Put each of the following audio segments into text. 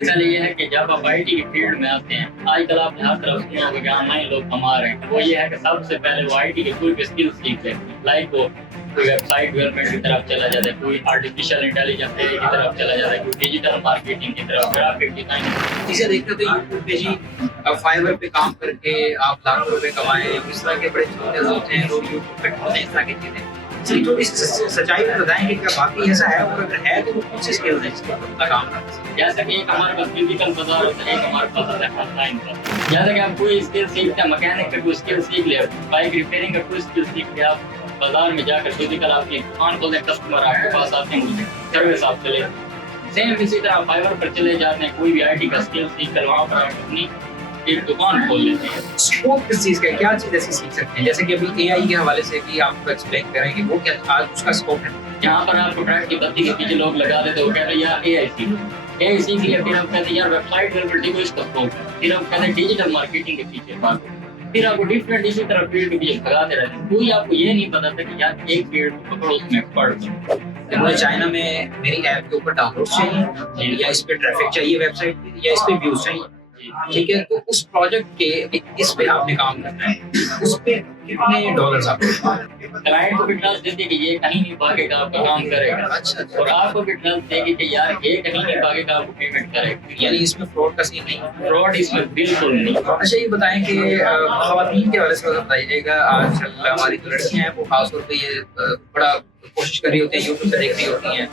चल ये है कि जब आप आईटी की फील्ड में आते हैं, आजकल आपने हर तरफ सुना होगा कि ऑनलाइन लोग कमा रहे हैं। वो ये है कि सबसे पहले वो आईटी की कोई भी स्किल सीख लेते हैं, लाइक वो कोई वेबसाइट डेवलपमेंट की तरफ चला जाता है, कोई आर्टिफिशियल इंटेलिजेंस की तरफ चला जाता है, कोई डिजिटल मार्केटिंग की तरफ, ग्राफिक डिजाइनिंग। चीजें देखते तो यूट्यूब पे जी फाइवर पे काम करके आप लाखों रुपए कमाएं, इस तरह के बड़े चैनल्स होते हैं, लोग यूट्यूब पे ढूंढते हैं इस तरह की चीजें। जी तो इस सच्चाई में बताएं कि क्या वाकई ऐसा है, और अगर है तो वो कौन सी स्किल्स है जिसके ऊपर अपना काम करते हैं। जैसा कि एक हमारे पास फिजिकल बाजार होता है, एक हमारे पास होता है ऑनलाइन बाजार। जैसा कि आप कोई स्किल सीखते हैं, मैकेनिक का कोई स्किल सीख लिया, बाइक रिपेयरिंग का कोई स्किल सीख लिया, आप बाजार में जाकर फिजिकल आपकी दुकान खोलते हैं, कस्टमर आपके पास आते हैं, सर्विस आप चले। सेम इसी तरह फाइवर पर चले जाते हैं, कोई भी आईटी का स्किल सीख कर वहाँ पर आप अपनी एक दुकान खोल लेते हैं। स्कोप किस चीज का है, क्या चीज ऐसी सीख सकते हैं, जैसे कि अभी एआई के हवाले से भी आप एक्सप्लेन करेंगे, वो क्या आज उसका स्कोप है। यहाँ पर आपको ट्रैक की बत्ती के पीछे लोग लगा देते, वो कहते हैं यार एआई सीख लिया, फिर आप कहते हैं यार वेबसाइट डेवलपमेंट को इसका स्कोप है, फिर आप कहते हैं डिजिटल मार्केटिंग के पीछे भागो, फिर आपको डिफरेंट इसी तरह फील्ड के पीछे भगाते रहते हैं। कोई आपको ये नहीं पता था कि यार एक फील्ड को पकड़ो, उसमें एक्सपर्ट बनो। मुझे चाइना में मेरी ऐप के ऊपर डाउनलोड चाहिए, या इस पे ट्रैफिक चाहिए वेबसाइट पे, या इस पे व्यूज चाहिए, ठीक है, तो उस प्रोजेक्ट के इस पे आपने काम करना है, उस पे कितने डॉलर्स आपको। क्लाइंट को भी ट्रस्ट देती है कि ये कहीं नहीं भागेगा, आपका काम करेगा। अच्छा, और आपको भी ट्रस्ट देगी कि यार ये कहीं नहीं भागेगा, आपको पेमेंट करेगा। यानी इसमें फ्रॉड का सीन नहीं है। फ्रॉड इसमें बिल्कुल नहीं। अच्छा ये बताएं कि खवातीन के हवाले से बताइएगा, आजकल हमारी जो लड़कियां हैं वो खासतौर पे ये बड़ा कोशिश कर रही होती है, यूट्यूब पे देख रही होती हैं,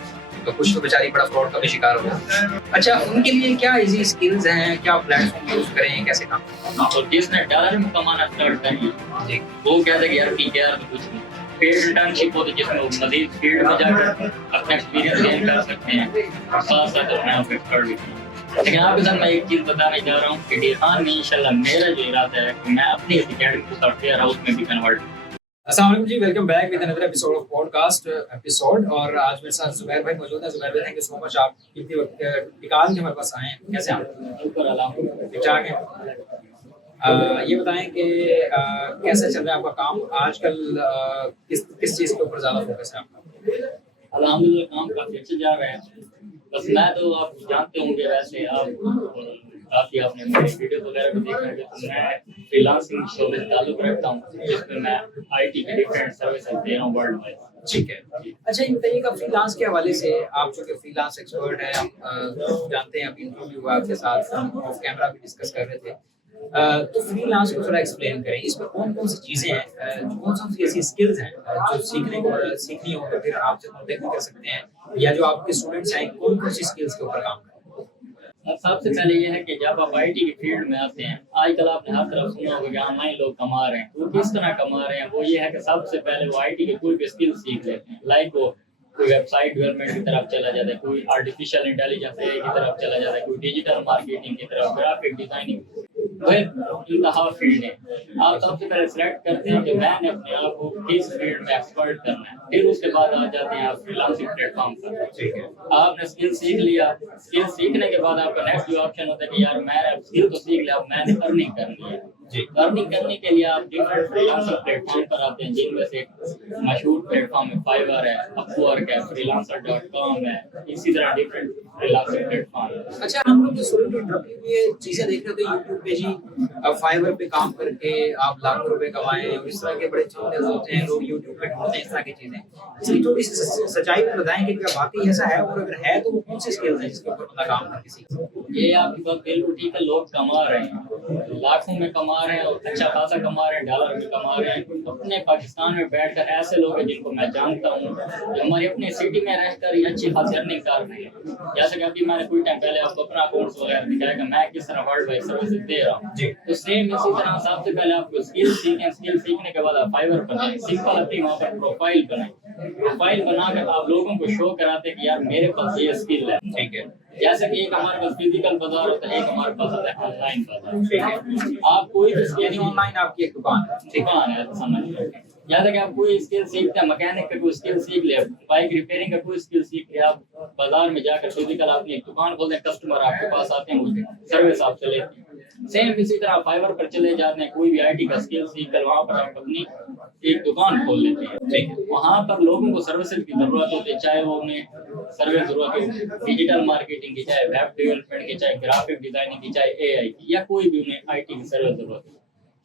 तो कुछ तो बेचारी बड़ा फ्रॉड का भी शिकार हो जाती है। अच्छा उनके लिए क्या इजी स्किल्स हैं, क्या प्लेटफॉर्म यूज करें, कैसे काम करें। और जिसने डॉलर में कमाना स्टार्ट कर लिया जी वो कहता है कि यार ठीक है यार तो कुछ नहीं, पेड इंटर्नशिप होती है जिसमें वो मजीद फील्ड में जाकर अपना एक्सपीरियंस गेन कर सकते हैं और साथ साथ अपने आप एक्सपर्ट भी हैं। लेकिन आपके साथ मैं एक चीज़ बताने जा रहा हूँ कि डिहान में इंशाल्लाह मेरा जो इरादा है कि मैं अपनी इस एकेडमी को सॉफ्टवेयर हाउस में भी कन्वर्ट। अस्सलाम वालेकुम जी, welcome back with another episode of podcast episode. और आज मेरे साथ जुबैर भाई मौजूद हैं। जुबैर भाई थैंक यू सो मच, आप कितनी वक्त निकाल के हमारे पास आए हैं। कैसे आप? शुक्र अल्लाह। ठीक ठाक हैं। ये बताएं कि कैसा चल रहा है आपका काम आजकल, किस चीज़ के ऊपर ज़्यादा फोकस है आपका? अल्हम्दुलिल्लाह काम काफी अच्छे जा रहे हैं। बस मैं तो आप जानते होंगे, वैसे आप काफी आपने मेरे वीडियो वगैरह भी देखे होंगे, तो मैं फ्रीलांसिंग शो में ताल्लुक रखता हूँ जिसमें मैं आईटी की डिफरेंट सर्विसेज दे रहा हूँ वर्ल्ड वाइड। ठीक है। अच्छा ये बताइएगा फ्रीलांस के हवाले से, आप जो कि फ्रीलांस एक्सपर्ट हैं, हम जानते हैं, अभी इंटरव्यू हुआ आपके साथ, हम ऑफ कैमरा भी डिस्कस कर रहे थे, तो फ्रीलांस को थोड़ा एक्सप्लेन करें, इस पर कौन कौन सी चीज़ें हैं, कौन सी ऐसी स्किल्स हैं जो सीखनी हो तो फिर आपसे कॉन्टेक्ट कर सकते हैं, या जो आपके स्टूडेंट्स हैं कौन कौन सी स्किल्स के ऊपर काम करें। सबसे पहले ये है कि जब आप आईटी की फील्ड में आते हैं, आजकल आपने हर तरफ सुना होगा कि ऑनलाइन लोग कमा रहे हैं। वो किस तरह कमा रहे हैं, वो ये है कि सबसे पहले वो आईटी की कोई भी स्किल सीख लेते हैं, लाइक वो कोई वेबसाइट डेवलपमेंट की तरफ चला जाता है, कोई आर्टिफिशियल इंटेलिजेंस की तरफ चला जाता है, कोई डिजिटल मार्केटिंग की तरफ, ग्राफिक डिजाइनिंग, इंतहा फील्ड है। आप सबसे पहले सिलेक्ट करते हैं कि मैंने अपने आप को किस फील्ड में एक्सपर्ट करना है, फिर उसके बाद आ जाते हैं आप फ्रीलांसिंग प्लेटफॉर्म पर। ठीक है, आपने स्किल सीख लिया, स्किल सीखने के बाद आपका नेक्स्ट जो ऑप्शन होता है कि यार मैं स्किल तो सीख लिया, अब मैंने अर्निंग करनी है। अर्निंग करने के लिए आप डिफरेंट फ्रीलांसर प्लेटफॉर्म पर आते हैं, जिनमें से मशहूर प्लेटफॉर्म है फाइवर है, अपवर्क है, freelancer.com है, इसी तरह डिफरेंट फ्रीलांसर प्लेटफॉर्म। अच्छा हम लोग ये चीजें देख रहे थे यूट्यूब पे जी, फाइवर पे काम करके आप लाखों रुपए कमाएं, और इस तरह के बड़े चैनल्स होते हैं, लोग यूट्यूब पे ढूंढते हैं इस तरह की चीजें। इसलिए थोड़ी सी सच्चाई में बताएं कि क्या वाकई ऐसा है, और अगर है तो वो कौन सी स्किल्स हैं जिसके ऊपर अपना काम करके सीख सकते हैं। ये आपकी बात बिल्कुल ठीक है, लोग कमा रहे हैं, लाखों में कमा रहे हैं और अच्छा खासा कमा रहे हैं, डॉलर में कमा रहे हैं। अपने पाकिस्तान में बैठकर ऐसे लोग हैं जिनको मैं जानता हूँ जो हमारी अपनी सिटी में रहकर अच्छी खासी अर्निंग कर रहे हैं। जैसे कि अभी मैंने कुछ टाइम पहले आपको अपना अकाउंट्स वगैरह दिखाया कि मैं किस तरह वर्ल्ड वाइड सर्विसेज दे रहा हूँ, तो सेम इसी तरह सबसे पहले आपको स्किल सीखें, स्किल सीखने के बाद आप फाइवर बनाएं, सिंपल अपनी वहाँ पर प्रोफाइल बनाएं, प्रोफाइल बनाकर आप लोगों को शो कराते हैं कि यार मेरे पास ये स्किल है। ठीक है, जैसे कि एक हमारे पास फिजिकल बाजार होता है, एक हमारे पास होता है ऑनलाइन बाजार। ठीक है, आप कोई भी स्किल ऑनलाइन आपकी एक दुकान है समझ लो, जैसे कि आप कोई स्किल सीखते हैं, मैकेनिक का कोई स्किल सीख लिया, बाइक रिपेयरिंग का कोई स्किल सीख लिया, आप बाजार में जाकर फिजिकल अपनी एक दुकान खोलते हैं, कस्टमर आपके पास आते हैं, सर्विस आप चलेती हैं। सेम इसी तरह फाइवर पर चले जाते हैं, कोई भी आईटी का स्किल सीख कर वहाँ पर आप अपनी एक दुकान खोल लेते हैं। ठीक है, वहाँ पर लोगों को सर्विसेज की जरूरत होती है, चाहे वो उन्हें सर्विस जरूरत हो डिजिटल मार्केटिंग की, चाहे वेब डेवलपमेंट की, चाहे ग्राफिक डिजाइनिंग की, चाहे एआई की, या कोई भी उन्हें आईटी की सर्विस जरूरत हो।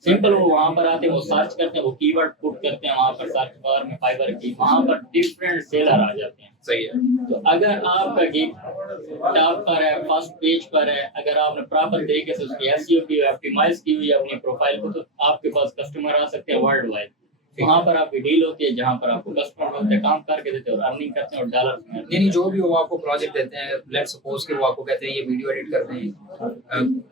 सिंपल वो वहाँ पर आते हैं, वो सर्च करते हैं, वो कीवर्ड पुट करते हैं वहाँ पर सर्च बार में फाइवर की, वहाँ पर डिफरेंट सेलर आ जाते हैं। सही है। तो अगर आपका गिग टॉप पर है, फर्स्ट पेज पर है, अगर आपने प्रॉपर तरीके से उसकी एसईओ की, ऑप्टिमाइज की हुई है अपनी प्रोफाइल को, तो आपके पास कस्टमर आ सकते हैं वर्ल्ड वाइड। वहाँ पर आपकी डील होती है, जहाँ पर आपको कस्टमर मिलते हैं, काम करके देते हैं और अर्निंग करते हैं और डॉलर में। यानी जो भी वो आपको प्रोजेक्ट देते हैं, लेट्स सपोज कि वो आपको कहते हैं ये वीडियो एडिट करते हैं,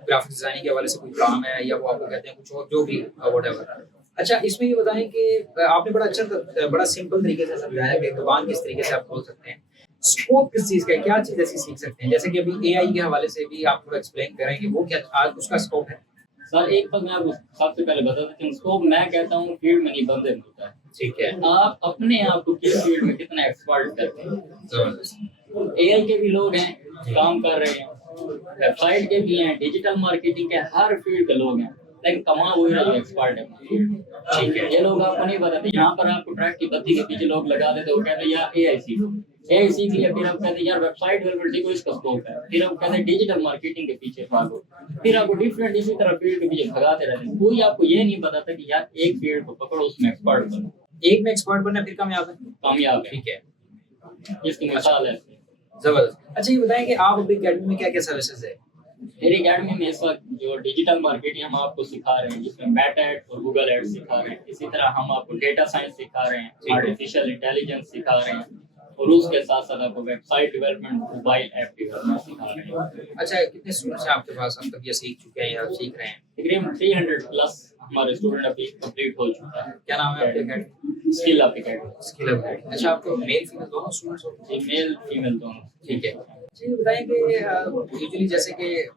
ग्राफिक डिजाइनिंग के हवाले से कोई काम है, या वो आपको कहते हैं कुछ और जो भी व्हाटएवर। अच्छा, इसमें ये बताएं कि आपने बड़ा अच्छा बड़ा सिंपल तरीके से समझाया कि दुकान किस तरीके से आप खोल सकते हैं। स्कोप किस चीज़ का है, क्या चीज़ ऐसी सीख सकते हैं, जैसे कि अभी एआई के हवाले से भी आप थोड़ा एक्सप्लेन करें कि वो क्या आज उसका स्कोप है। सर एक बात मैं आपको सबसे पहले बता देता हूँ, स्कोप मैं कहता हूँ फील्ड में नहीं बंधे होता है। ठीक है, आप अपने आप को किस फील्ड में कितना एक्सपर्ट करते हैं। एआई के भी लोग हैं काम कर रहे हैं, वेबसाइट के भी हैं, डिजिटल मार्केटिंग के हर फील्ड के लोग हैं, लेकिन कमा वही रहा जो एक्सपर्ट है। ठीक है, ये लोग आपको नहीं बताते। यहाँ पर आपको ट्रैक की बत्ती के पीछे लोग लगा देते, वो कहते हैं यार एआई सीखो, एआई सीख लिया, फिर आप कहते हैं यार वेबसाइट डेवलपमेंट सीखो, इसका स्कोप है, फिर आप कहते हैं डिजिटल मार्केटिंग के पीछे भागो, फिर आपको डिफरेंट इसी तरह फील्ड के पीछे भगाते रहते हैं। कोई आपको ये नहीं बताता कि यार एक फील्ड को पकड़ो, उसमें एक्सपर्ट बनो। एक में एक्सपर्ट बनना फिर कामयाब है। ठीक है, इसकी मिसाल है। जबरदस्त। अच्छा, ये बताएं कि आप अपनी अकेडमी में क्या क्या सर्विसेज है। मेरी अकेडमी में इस वक्त जो डिजिटल मार्केटिंग हम आपको सिखा रहे हैं, जिसमें मेटा एड और गूगल एड सिखा रहे हैं, इसी तरह हम आपको डेटा साइंस सिखा रहे हैं, आर्टिफिशियल इंटेलिजेंस सिखा रहे हैं, और उसके साथ साथ आपको website development, mobile app development सिखा रहे हैं। अच्छा, कितने स्टूडेंट्स हैं आपके पास अब तक ये सीख चुके हैं या सीख रहे हैं। तकरीबन 300 प्लस हमारे स्टूडेंट अभी कंप्लीट हो चुका है। क्या नाम है आपके academy. Skill up academy. Skill up academy. अच्छा, आपको मेल फीमेल दोनों स्टूडेंट्स होते हैं। मेल फीमेल दोनों। ठीक है, ये बताएं कि यूजुअली जैसे कि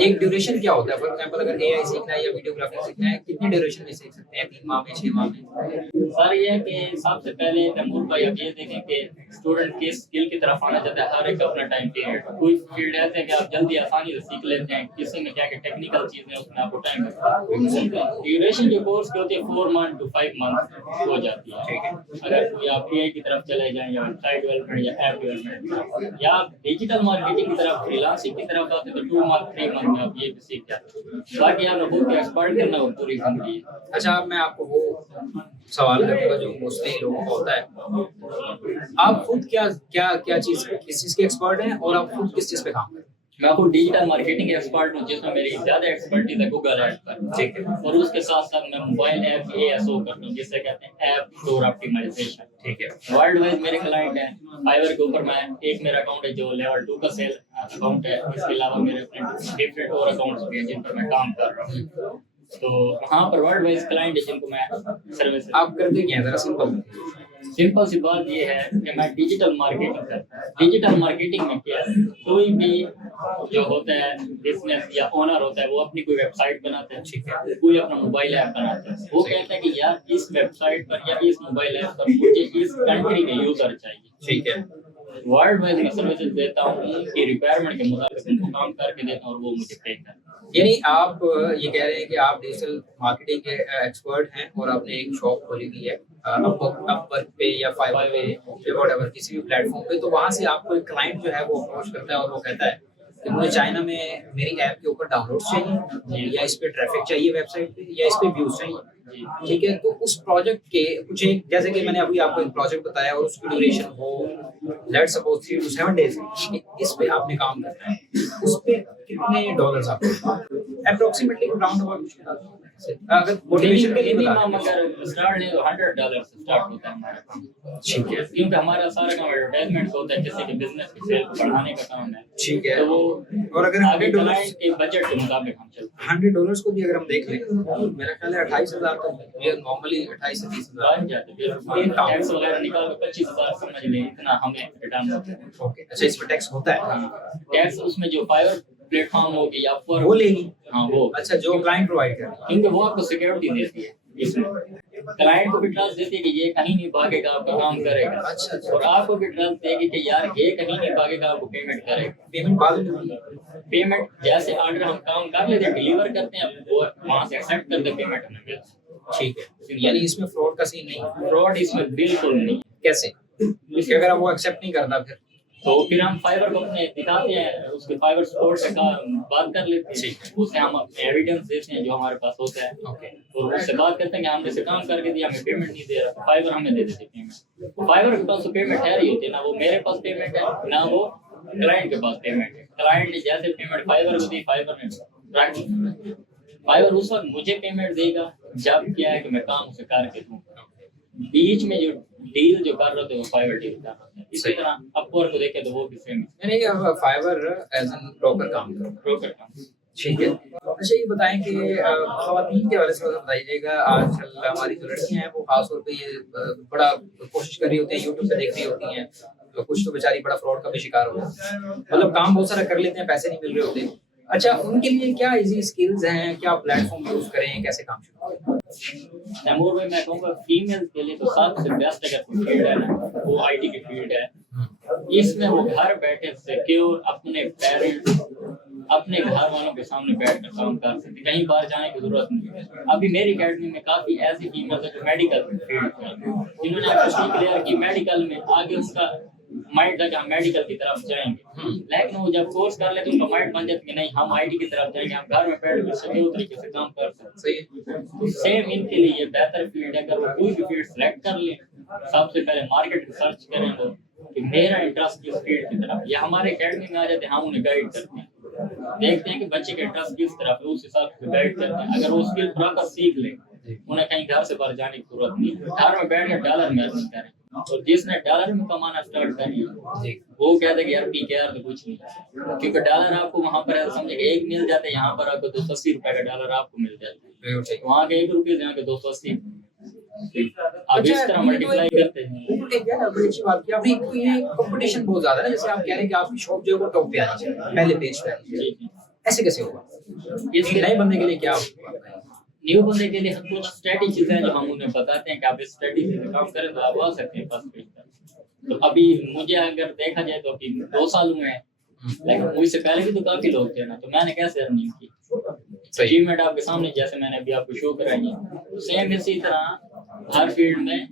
एक ड्यूरेशन क्या होता है। फॉर एग्जांपल अगर एआई सीखना है या वीडियोग्राफी सीखना है, कितनी ड्यूरेशन में सीख सकते हैं, 3 माह में, 6 माह में। सर ये है कि सबसे पहले तैमूर भाई आप ये देखें कि स्टूडेंट किस स्किल की तरफ आना चाहता है, हर एक अपना टाइम पीरियड। कोई फील्ड ऐसे है कि आप जल्दी आसानी से सीख लेते हैं, किसी में क्या कि टेक्निकल चीजें उसमें आपको टाइम लगता है। ड्यूरेशन जो कोर्स की होती है 4 मंथ to 5 मंथ हो जाती है। ठीक है, अगर कोई आप एआई की तरफ चले जाएं या वेबसाइट डेवलपमेंट या ऐप डेवलपमेंट या आप डिजिटल मार्केटिंग की तरफ, फ्रीलांसिंग की तरफ आते तो 2 मंथ 3 मंथ में आप ये भी सीख जाते हैं। बाकी आप बहुत एक्सपर्ट करना हो पूरी जिंदगी। अच्छा, अब मैं आपको वो सवाल करूंगा जो मोस्टली लोगों को होता है। आप खुद क्या क्या क्या चीज किस चीज के एक्सपर्ट हैं और आप खुद किस चीज पे काम करते हैं। मैं खुद डिजिटल मार्केटिंग एक्सपर्ट हूँ, जिसमें मेरी ज्यादा एक्सपर्टीज है गूगल एड पर। ठीक है, और उसके साथ साथ मैं मोबाइल ऐप एएसओ करता हूँ, जिसे कहते हैं ऐप स्टोर ऑप्टिमाइजेशन। ठीक है, वर्ल्ड वाइड मेरे क्लाइंट हैं। फाइवर के ऊपर मैं एक मेरा अकाउंट है जो लेवल 2 का सेल अकाउंट है, इसके अलावा मेरे अपने डिफरेंट और अकाउंट्स भी हैं जिन पर मैं काम कर रहा हूँ। तो वहाँ पर वर्ल्ड वाइज क्लाइंट है जिनको मैं सर्विस। आप करते क्या, जरा सिंपल सी बात ये है कि मैं डिजिटल मार्केटिंग करता हूँ। डिजिटल मार्केटिंग में क्या है, कोई भी जो होता है बिजनेस या ओनर होता है, वो अपनी कोई वेबसाइट बनाता है। ठीक है, कोई अपना मोबाइल ऐप बनाता है, वो कहता है कि यार इस वेबसाइट पर या इस मोबाइल ऐप पर मुझे इस कंट्री के यूजर चाहिए। ठीक है, वर्ल्ड वाइज मैं सर्विसेज देता हूँ, उनकी रिक्वायरमेंट के मुताबिक उनको काम करके देता हूँ और वो मुझे पे करते हैं। यानी आप ये कह रहे हैं कि आप डिजिटल मार्केटिंग के एक्सपर्ट हैं और आपने एक शॉप खोली हुई है अपवर्क पे या फाइवर पे या व्हाटएवर किसी भी प्लेटफॉर्म पे, तो वहाँ से आपको एक क्लाइंट जो है वो अप्रोच करता है और वो कहता है कि मुझे चाइना में मेरी ऐप के ऊपर डाउनलोड चाहिए या इस पे ट्रैफिक चाहिए वेबसाइट पे या इस पे व्यूज चाहिए। ठीक है, तो उस प्रोजेक्ट के कुछ एक, जैसे कि मैंने अभी आपको एक प्रोजेक्ट बताया और उसकी ड्यूरेशन हो लेट्स सपोज 3 to 7 डेज, इस पे आपने काम करना है, उस पे कितने डॉलर्स आपको अप्रोक्सीमेटली राउंड अबाउट अगर मोटिवेशन के लिए मिनिमम अगर स्टार्ट है तो $100 से स्टार्ट होता है हमारा काम। ठीक है, क्योंकि हमारा सारा काम एडवर्टाइजमेंट होता है, जैसे कि बिजनेस की सेल को बढ़ाने का काम है। ठीक है, तो वो और अगर $100 के बजट के मुताबिक हम चलते हैं। $100 को भी अगर हम देख लें तो मेरा ख्याल है 28,000 तो ये नॉर्मली 28 से 30,000 बन जाते हैं। टैक्स वगैरह निकाल के 25,000 समझ लें, इतना हमें रिटर्न होता है। ओके, अच्छा, इसमें टैक्स होता है। टैक्स उसमें जो फाइवर प्लेटफॉर्म होगी या वो लेगी। हाँ वो, अच्छा, जो क्लाइंट प्रोवाइड कर रहा है, क्योंकि वो आपको सिक्योरिटी देती है इसमें। क्लाइंट को भी ट्रस्ट देती है कि ये कहीं नहीं भागेगा, आपका काम करेगा। अच्छा। और आपको भी ट्रस्ट देगी कि यार ये कहीं नहीं भागेगा, आपको पेमेंट करेगा। पेमेंट बाद में होगी? पेमेंट जैसे ऑर्डर हम काम कर लेते हैं, डिलीवर करते हैं, वो वहाँ से एक्सेप्ट करते पेमेंट हमें मिलती है। ठीक है, यानी इसमें फ्रॉड का सीन नहीं है? फ्रॉड इसमें बिल्कुल नहीं। कैसे? कि अगर आप वो एक्सेप्ट नहीं करता तो फिर हम फाइबर को अपने दिखाते हैं, उसके फाइबर सपोर्ट से बात कर लेते हैं, उससे हम अपने एविडेंस देते हैं जो हमारे पास होता है। ओके। और उससे बात करते हैं कि हमने से काम करके दिया, हमें पेमेंट नहीं दे रहा, तो फाइबर हमें दे देते पेमेंट। तो फाइबर के पास तो पेमेंट है ही होती है ना, वो मेरे पास पेमेंट है ना वो क्लाइंट के पास पेमेंट है। क्लाइंट ने जैसे पेमेंट फाइबर को दी, फाइबर ने रख दी। फाइबर उस वक्त मुझे पेमेंट देगा जब क्या है कि मैं काम उसे करके दूँ। बीच में जो डील जो कर रहे थे वो फाइबर डील कर रहे थे। इसी तरह अपवर्क को देखे तो वो भी सेम यानी कि फाइबर एज एन ब्रोकर काम कर रहा है। ब्रोकर का। ठीक है। अच्छा ये बताएं कि खवातीन के हवाले से बताइएगा, आजकल हमारी जो लड़कियां हैं वो खासतौर पे ये बड़ा कोशिश कर रही होती हैं, यूट्यूब पे देख रही होती हैं, तो कुछ तो बेचारी बड़ा फ्रॉड का भी शिकार हो जाती है। मतलब काम बहुत सारा कर लेते हैं, पैसे नहीं मिल रहे होते। अच्छा उनके लिए क्या इजी स्किल्स हैं, क्या प्लेटफॉर्म यूज करें, कैसे काम शुरू करें? तैमूर में मैं कहूँगा फीमेल के लिए तो सबसे बेस्ट अगर कोई फील्ड है ना वो आईटी की फील्ड है। इसमें वो घर बैठे सिक्योर अपने पेरेंट्स अपने घर वालों के सामने बैठकर काम कर सकते, कहीं बाहर जाने की जरूरत नहीं है। अभी मेरी अकेडमी में काफी ऐसी फीमेल है जो मेडिकल फील्ड में जिन्होंने अपनी क्लियर की, मेडिकल में आगे उनका माइंड था कि हम मेडिकल की तरफ जाएंगे, लेकिन वो जब कोर्स कर लेते उनका माइंड बन जाता कि नहीं हम आईटी की तरफ जाएंगे, हम घर में बैठ कर सिक्योर तरीके से काम कर सकते हैं। तो सेम इनके लिए ये बेहतर फील्ड है। अगर वो कोई भी फील्ड सेलेक्ट कर ले, सबसे पहले मार्केट रिसर्च करें वो कि मेरा इंटरेस्ट किस फील्ड की तरफ, या हमारे अकेडमी में आ जाते हैं, हम उन्हें गाइड करते हैं, देखते हैं कि बच्चे का इंटरेस्ट किस तरफ है, उस हिसाब से गाइड करते हैं। अगर वो स्किल प्रॉपर सीख ले, उन्हें कहीं घर से बाहर जाने की जरूरत नहीं, घर में बैठ कर डॉलर में अर्निंग करें। और जिसने डॉलर में कमाना स्टार्ट कर लिया वो कहते हैं कि यार पीकेआर तो कुछ नहीं, क्योंकि डॉलर आपको वहां पर समझे एक मिल जाता है, यहाँ पर आपको 280 रुपए का डॉलर आपको मिल जाता है, वहाँ के 1 रुपये यहाँ के 280। अब इस तरह मल्टीप्लाई करते हैं। ठीक है, बड़ी अच्छी बात की आपने। ये कंपटीशन बहुत ज्यादा है ना, जैसे आप कह रहे हैं कि आपकी शॉप जो है वो टॉप पे आनी चाहिए, पहले पेज पे आनी चाहिए, ऐसे कैसे होगा? इसके नए बंदे के लिए क्या न्यू बंदे के लिए हम कुछ स्ट्रेटेजीज हैं जो हम उन्हें बताते हैं कि आप इस स्ट्रेटेजी से काम करें तो आप आ सकते हैं फर्स्ट पेज पर। तो अभी मुझे अगर देखा जाए तो अभी 2 साल हुए हैं, लेकिन मुझसे पहले भी तो काफी लोग थे ना, तो मैंने कैसे अर्निंग की? अचीवमेंट आपके सामने जैसे मैंने अभी आपको शो कराई है, तो सेम इसी तरह हर फील्ड में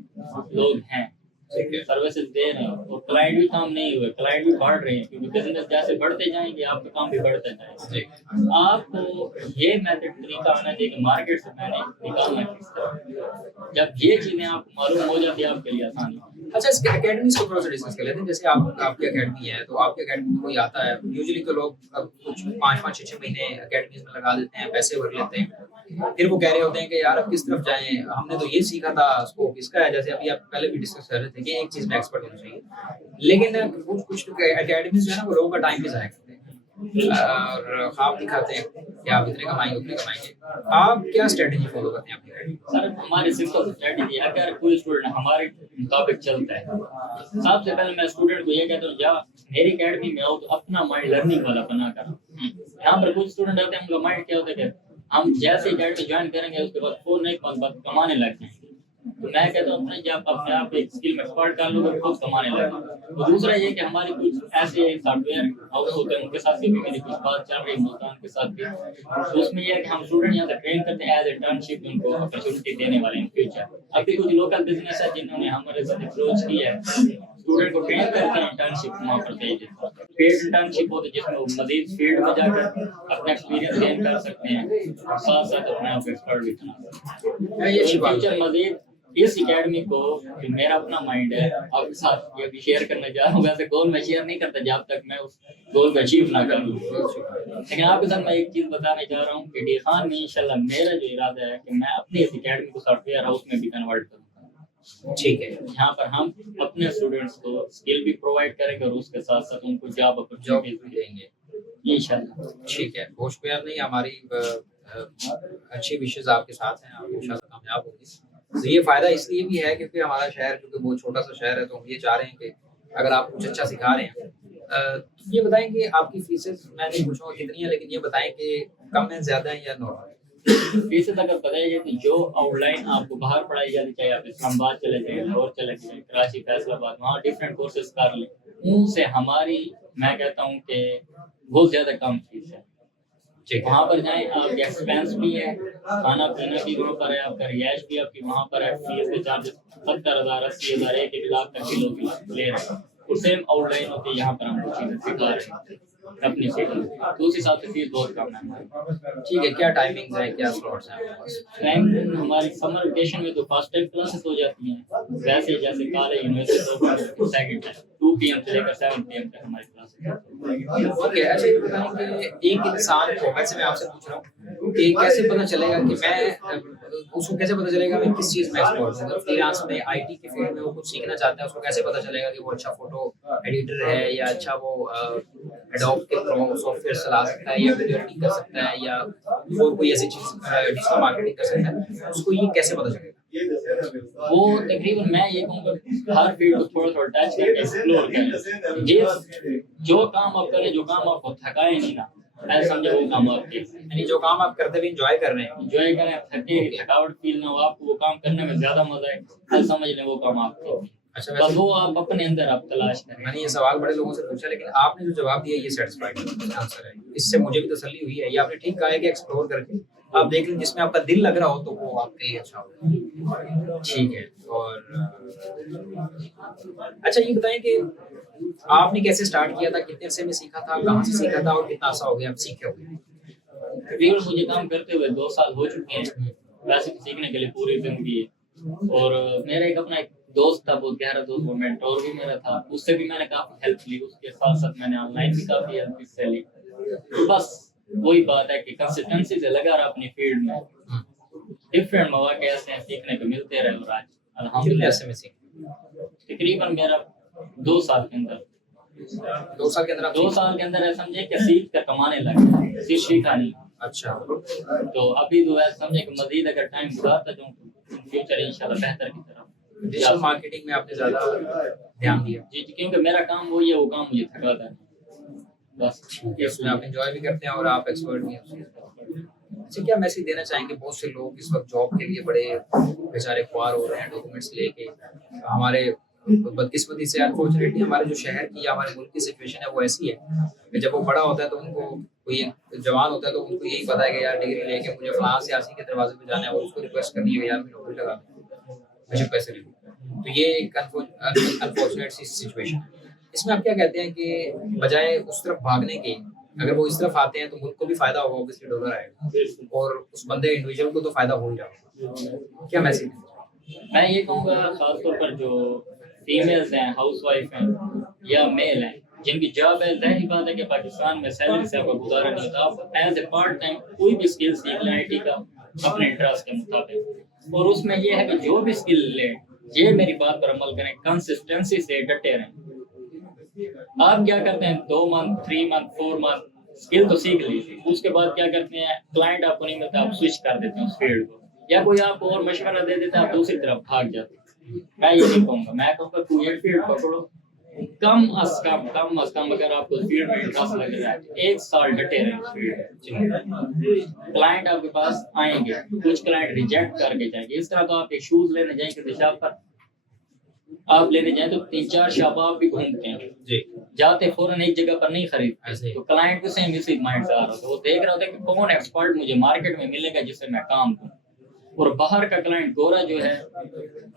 लोग हैं, सर्विसेज दे रहे हैं, और क्लाइंट भी काम नहीं हुए, क्लाइंट भी बढ़ रहे हैं, क्योंकि बिजनेस जैसे बढ़ते जाएंगे आपका काम भी बढ़ता जाएगा। आपको ये मेथड तरीका आना चाहिए कि मार्केट से मैंने निकालना किस तरह, जब ये चीजें आपको मालूम हो जाती है आपके लिए आसानी। अच्छा इसके एकेडमीज को थोड़ा सा डिस्कस कर लेते हैं। जैसे आपकी एकेडमी है, तो आपकी एकेडमी में कोई आता है, यूजुअली तो लोग कुछ 5-5, 6-6 महीने एकेडमीज में लगा देते हैं, पैसे भर लेते हैं, फिर वो कह रहे होते हैं कि यार अब किस तरफ जाएं, हमने तो ये सीखा था, स्कोप इसका है। जैसे अभी आप पहले भी डिस्कस कर रहे थे कि एक चीज में एक्सपर्ट होना चाहिए, लेकिन कुछ तो एकेडमीज जो है ना वो लोगों का टाइम भी ज़ाया करते हैं और ख्वाब दिखाते हैं कि आप इतने कमाएंगे उतने कमाएंगे। आप क्या स्ट्रेटजी फॉलो करते हैं अपनी? सर हमारी सिंपल स्ट्रेटजी है, अगर कोई स्टूडेंट हमारे मुताबिक चलता है, सबसे पहले मैं स्टूडेंट को ये कहता हूँ जा मेरी अकेडमी में आओ तो अपना माइंड लर्निंग वाला बना कर। यहाँ पर कुछ स्टूडेंट आते हैं, उनका माइंड क्या होता है कि हम जैसे अकेडमी ज्वाइन करेंगे उसके बाद 4 नहीं 5 बार कमाने लग जाएंगे। तो मैं कहता हूँ अपने जब अपने आप एक स्किल में एक्सपर्ट कर लो तो खुद कमाने लगे। तो दूसरा ये कि हमारी कुछ ऐसे सॉफ्टवेयर हाउस होते हैं, उनके साथ भी मेरी कुछ बात चल रही है मुल्तान के साथ भी, तो उसमें यह है कि हम स्टूडेंट यहाँ से ट्रेन करते हैं एज इंटर्नशिप, उनको अपॉर्चुनिटी देने वाले इन फ्यूचर। अभी कुछ लोकल बिजनेस है जिन्होंने हमारे साथ अप्रोच किया है, स्टूडेंट को ट्रेन करते हैं, इंटर्नशिप वहाँ पर दे देते हैं। पेड इंटर्नशिप होती है जिसमें वो मजीद फील्ड में जाकर अपना एक्सपीरियंस गेन कर सकते हैं और साथ साथ अपने आप एक्सपर्ट भी बना सकते हैं। फ्यूचर मजीद इस एकेडमी को मेरा अपना माइंड है आपके साथ ये भी शेयर करने जा रहा हूँ। वैसे गोल मैं शेयर नहीं करता जब तक मैं उस गोल को अचीव ना कर लूँ, लेकिन आपके साथ मैं एक चीज बताने जा रहा हूँ कि डी खान में इंशाल्लाह मेरा जो इरादा है कि मैं अपनी इस एकेडमी को सॉफ्टवेयर हाउस में भी कन्वर्ट करूँगा। ठीक है, यहाँ पर हम अपने स्टूडेंट्स को स्किल भी प्रोवाइड करेंगे और उसके साथ साथ उनको जॉब अपॉर्चुनिटीज भी देंगे इंशाल्लाह। ठीक है, होश प्यार नहीं, हमारी अच्छी विशेष आपके साथ हैं, आप इंशाल्लाह कामयाब होंगे। तो ये फायदा इसलिए भी है क्योंकि हमारा शहर क्योंकि बहुत छोटा सा शहर है, तो हम ये चाह रहे हैं कि अगर आप कुछ अच्छा सिखा रहे हैं ये बताएं कि आपकी फीसेस मैं नहीं पूछूंगा कितनी है, लेकिन ये बताएं कि कम है, ज्यादा है या नॉर्मल? फीस अगर बताया जाए तो जो आउटलाइन आपको बाहर पढ़ाई जाती, चाहे आप इस्लामाबाद चले जाए, लाहौर चले जाए, कराची, फैसलाबाद, वहाँ डिफरेंट कोर्सेज कर लें, उनसे हमारी मैं कहता हूँ कि बहुत ज़्यादा कम फीस है। वहाँ पर जाएं, आपके एक्सपेंस भी है, खाना पीना भी वहाँ पर है, आपका रिहाइश भी आपकी वहाँ पर है, फीस के चार्जेस 70,000, 80,000, 1 लाख तक के लोग ले रहे हैं। और सेम आउटलाइन होती है, यहाँ पर हम चीज़ें सिखा रहे हैं अपनी सीटिंग, तो उस हिसाब से फीस बहुत कम है। ठीक है, क्या टाइमिंग्स है, क्या स्लॉट्स हैं आपके पास? टाइम हमारी समर वेकेशन में तो फर्स्ट टाइम क्लासेस हो जाती हैं, वैसे जैसे कॉलेज यूनिवर्सिटी तो सेकंड टाइम 2 PM से लेकर 7 PM तक हमारी क्लासेस। ओके, अच्छा ये बताएं कि एक इंसान को, वैसे मैं आपसे पूछ रहा हूँ कि कैसे पता चलेगा कि मैं उसको कैसे पता चलेगा मैं किस चीज़ में एक्सपर्ट हूँ? अगर फ्रीलांस में आईटी के फील्ड में वो कुछ सीखना चाहता है, उसको कैसे पता चलेगा कि वो अच्छा फोटो एडिटर है, या अच्छा वो एडोब के सॉफ्टवेयर चला सकता है, या वीडियो एडिटिंग कर सकता है, या और कोई ऐसी चीज़ डिजिटल मार्केटिंग कर सकता है, उसको ये कैसे पता चलेगा? वो तकरीबन मैं ये कहूँगा हर फील्ड को थोड़ा थोड़ा टच करके एक्सप्लोर करें। ये जो काम आप करें, जो काम आपको थकाए नहीं ना, ऐसा समझे वो काम आपके, यानी जो काम आप करते हुए एंजॉय कर रहे हैं, एंजॉय करें, थकावट फील ना हो, आपको वो काम करने में ज्यादा मजा है, ऐसा समझ लें वो काम आपके। अच्छा बस वैसे वो आप अपने अंदर आप तलाश करें। मैंने ये सवाल बड़े लोगों से पूछा, लेकिन आपने जो जवाब दिया ये सेटिस्फाइड आंसर है, इससे मुझे भी तसल्ली हुई है। ये आपने ठीक कहा है कि एक्सप्लोर करके आप देख लें, जिसमें आपका दिल लग रहा हो तो वो आपके लिए अच्छा होगा। ठीक है, और अच्छा ये बताएं कि आपने कैसे स्टार्ट किया था, कितने अरसे में सीखा था, कहाँ से सीखा था, और कितना आसा हो गया आप सीखे हो गए? तकरीबन मुझे काम करते हुए 2 साल हो चुके हैं, वैसे तो सीखने के लिए पूरी जिंदगी है। और मेरा एक अपना एक दोस्त था, बहुत गहरा दोस्त, वो मेंटोर भी मेरा था, उससे भी मैंने काफी हेल्प ली, उसके साथ साथ मैंने ऑनलाइन भी काफी हेल्प इससे ली। तो बस वही बात है कि कंसिस्टेंसी से लगा रहा अपनी फील्ड में, डिफरेंट मौके ऐसे हैं सीखने को मिलते रहे, और आज कितने अल्हम्दुलिल्लाह अरसे में सीखे? तकरीबन मेरा 2 साल के अंदर 2 साल के अंदर आप 2 साल के अंदर है, समझे कि सीख कर कमाने लगे, सिर्फ सीखा नहीं। अच्छा, तो अभी तो ऐसा समझे कि मजीद अगर टाइम गुजारता जाऊँ तो फ्यूचर इंशाल्लाह बेहतर की तरफ डिजिटल मार्केटिंग में आपने ज्यादा ध्यान दिया? जी, क्योंकि मेरा काम वही है, वो काम मुझे थकाता है बस। इसमें आप एंजॉय भी करते हैं और आप एक्सपर्ट भी हैं। अच्छा, क्या मैसेज देना चाहेंगे? बहुत से लोग इस वक्त जॉब के लिए बड़े बेचारे ख्वार हो रहे हैं डॉक्यूमेंट्स लेके। हमारे बदकिस्मती से अनफॉर्चुनेटली हमारे जो शहर की या हमारे मुल्क की सिचुएशन है वो ऐसी है कि जब वो बड़ा होता है तो उनको, कोई जवान होता है तो उनको यही पता है कि यार डिग्री लेके मुझे फलां सियासी के दरवाजे पे जाना है और उसको रिक्वेस्ट करनी है कि यार मैं नौकरी लगा दूं, मुझे पैसे ले लूं। तो ये एक अनफॉर्चुनेट सी सिचुएशन है। इसमें आप क्या कहते हैं कि बजाय उस तरफ भागने के, अगर वो इस तरफ आते हैं तो मुल्क को भी फायदा होगा, ऑब्वियसली डॉलर आएगा और उस बंदे इंडिविजुअल को तो फायदा हो ही जाएगा। क्या मैसेज? मैं ये कहूँगा खासतौर पर जो फीमेल्स हैं, हाउसवाइफ हैं या मेल हैं, जिनकी जॉब है, जाहिर बात है कि पाकिस्तान में सैलरी से आपका गुजारा नहीं होता, आप एज ए पार्ट टाइम कोई भी स्किल सीख लें IT का अपने इंटरेस्ट के मुताबिक। और उसमें ये है कि जो भी स्किल लें, ये मेरी बात पर अमल करें, कंसिस्टेंसी से डटे रहें। आप क्या करते हैं, 2 मंथ, 3 मंथ, 4 मंथ स्किल तो सीख लीजिए, उसके बाद क्या करते हैं, क्लाइंट आपको नहीं मिलता, आप स्विच कर देते हैं उस फील्ड को, या कोई आपको और मशवरा दे देता है, आप दूसरी तरफ भाग जाते हैं। मैं ये नहीं कहूँगा, मैं कहूँगा कोई एक फील्ड पकड़ो, कम अज कम अगर आपको फील्ड में इंटरेस्ट लग रहा है 1 साल डटे रहे उस फील्ड में। क्लाइंट आपके पास आएंगे, कुछ क्लाइंट रिजेक्ट करके जाएंगे। इस तरह तो आप एक शूज लेने जाएंगे दिशा पर, आप लेने जाए तो 3-4 शॉप आप भी घूमते हैं जी, जाते फौरन एक जगह पर नहीं खरीदते। ऐसे ही। तो क्लाइंट भी सेम इसी माइंड से आ रहा होता है, वो देख रहा होता है कि कौन एक्सपर्ट मुझे मार्केट में मिलेगा जिससे मैं काम करूं। और बाहर का क्लाइंट गोरा जो है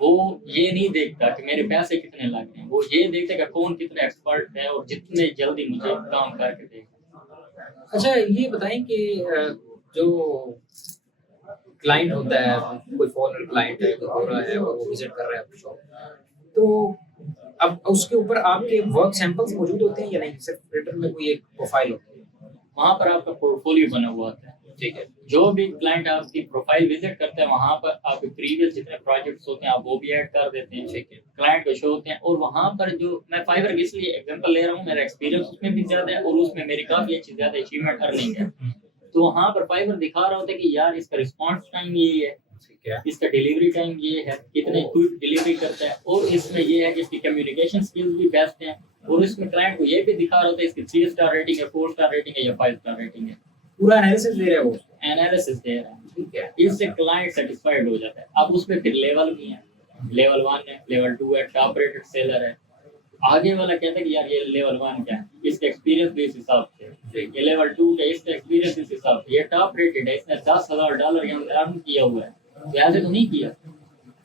वो ये नहीं देखता कि मेरे पैसे कितने लग रहे हैं, वो ये देखता है कि कौन कितने एक्सपर्ट है और जितने जल्दी मुझे काम करके देगा। अच्छा ये बताएं कि जो क्लाइंट होता है, कोई फॉरेनर क्लाइंट है, कोई गोरा है और वो विजिट कर रहा है आपकी शॉप, तो अब उसके ऊपर आपके वर्क सैंपल्स मौजूद होते हैं या नहीं, सिर्फ रिटर्न में कोई एक प्रोफाइल होती है? वहाँ पर आपका पोर्टफोलियो बना हुआ होता है। ठीक है, जो भी क्लाइंट आपकी प्रोफाइल विजिट करते हैं वहाँ पर आपके प्रीवियस जितने प्रोजेक्ट्स होते हैं आप वो भी ऐड कर देते हैं, ठीक है, क्लाइंट को शो होते हैं। और वहाँ पर जो मैं फाइवर की इसलिए एग्जांपल ले रहा हूँ, मेरा एक्सपीरियंस उसमें भी ज्यादा है और उसमें मेरी काफी अच्छी ज्यादा अचीवमेंट अर्निंग है। तो वहाँ पर फाइवर दिखा रहा होता है कि यार इसका रिस्पॉन्स टाइम ये है, ठीक है, इसका डिलीवरी टाइम ये है, कितने क्विक डिलीवरी करता है, और इसमें ये है कि इसकी कम्युनिकेशन स्किल्स भी बेस्ट हैं। और इसमें क्लाइंट को ये भी दिखा रहा होता है इसकी 3 स्टार रेटिंग है, 4 स्टार रेटिंग है या 5 स्टार रेटिंग है। पूरा एनालिसिस दे रहे हो, एनालिसिस दे रहा है। ٹھیک ہے इससे क्लाइंट सेटिस्फाइड हो जाता है. अब उसमें फिर लेवल भी हैं, लेवल 1 है, लेवल 2 है, टॉप रेटेड सेलर है. आगे वाला कहता है कि यार ये लेवल 1 क्या है, इसका एक्सपीरियंस भी इस हिसाब से, ये लेवल 2 का इसका एक्सपीरियंस इस हिसाब से, ये टॉप रेटेड है, इसने $10,000 यहाँ अर्न किया हुआ है, तो ऐसे तो नहीं किया.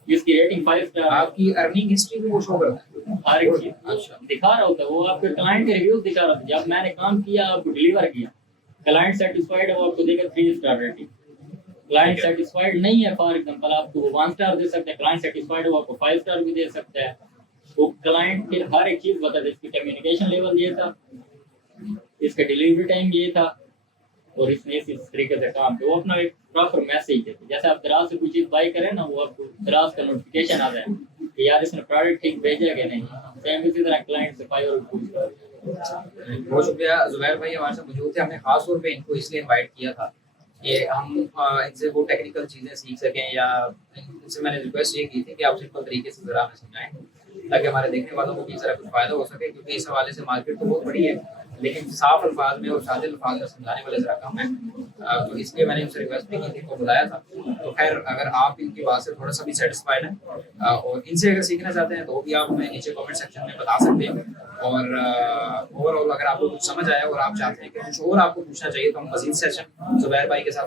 इसकी रेटिंग 5 स्टार, आपकी अर्निंग हिस्ट्री भी वो शो करता है हर एक चीज अच्छा दिखा रहा होता है. वो आपके क्लाइंट के रिव्यूज दिखा रहा था. जब मैंने काम किया, आपको डिलीवर किया, क्लाइंट सेटिस्फाइड है, वो आपको देगा 3 स्टार रेटिंग. क्लाइंट सेटिस्फाइड नहीं है, फॉर एग्जांपल आपको वो 1 स्टार दे सकते हैं. क्लाइंट सेटिस्फाइड है, वो आपको 5 स्टार भी दे सकता है. वो क्लाइंट के हर एक चीज बता दे. इसकी कम्युनिकेशन लेवल ये था, इसका डिलीवरी टाइम ये था, और इसने इस तरीके से काम किया. वो अपना एक प्रॉपर मैसेज देते. जैसे आप दराज से कोई चीज बाई करें ना, वो आपको दराज का नोटिफिकेशन आता है कि यार इसने प्रोडक्ट ठीक भेजा कि नहीं. सेम इसी तरह क्लाइंट से 5 और पूछता है. बहुत शुक्रिया जुबैर भाई हमारे साथ मौजूद थे. हमने खास तौर पे इनको इसलिए इनवाइट किया था कि हम इनसे वो टेक्निकल चीज़ें सीख सकें, या इनसे मैंने रिक्वेस्ट ये की थी कि आप सिंपल तरीके से ज़रा हमें समझाएं ताकि हमारे देखने वालों को भी ज़रा कुछ फ़ायदा हो सके, क्योंकि इस हवाले से मार्केट तो बहुत बड़ी है लेकिन साफ अल्फाज में और सादे अल्फाज में समझाने वाले ज़रा कम है. तो इसलिए मैंने उनसे रिक्वेस्ट भी की थी, को बुलाया था. तो खैर अगर आप इनकी बात से थोड़ा सा भी सेटिस्फाइड हैं और इनसे अगर सीखना चाहते हैं तो भी आप हमें नीचे कमेंट सेक्शन में बता सकते हैं. और ओवरऑल अगर आपको कुछ समझ आया और आप चाहते हैं कि कुछ और आपको पूछना चाहिए तो हम मज़ीद सेशन जुबैर भाई के साथ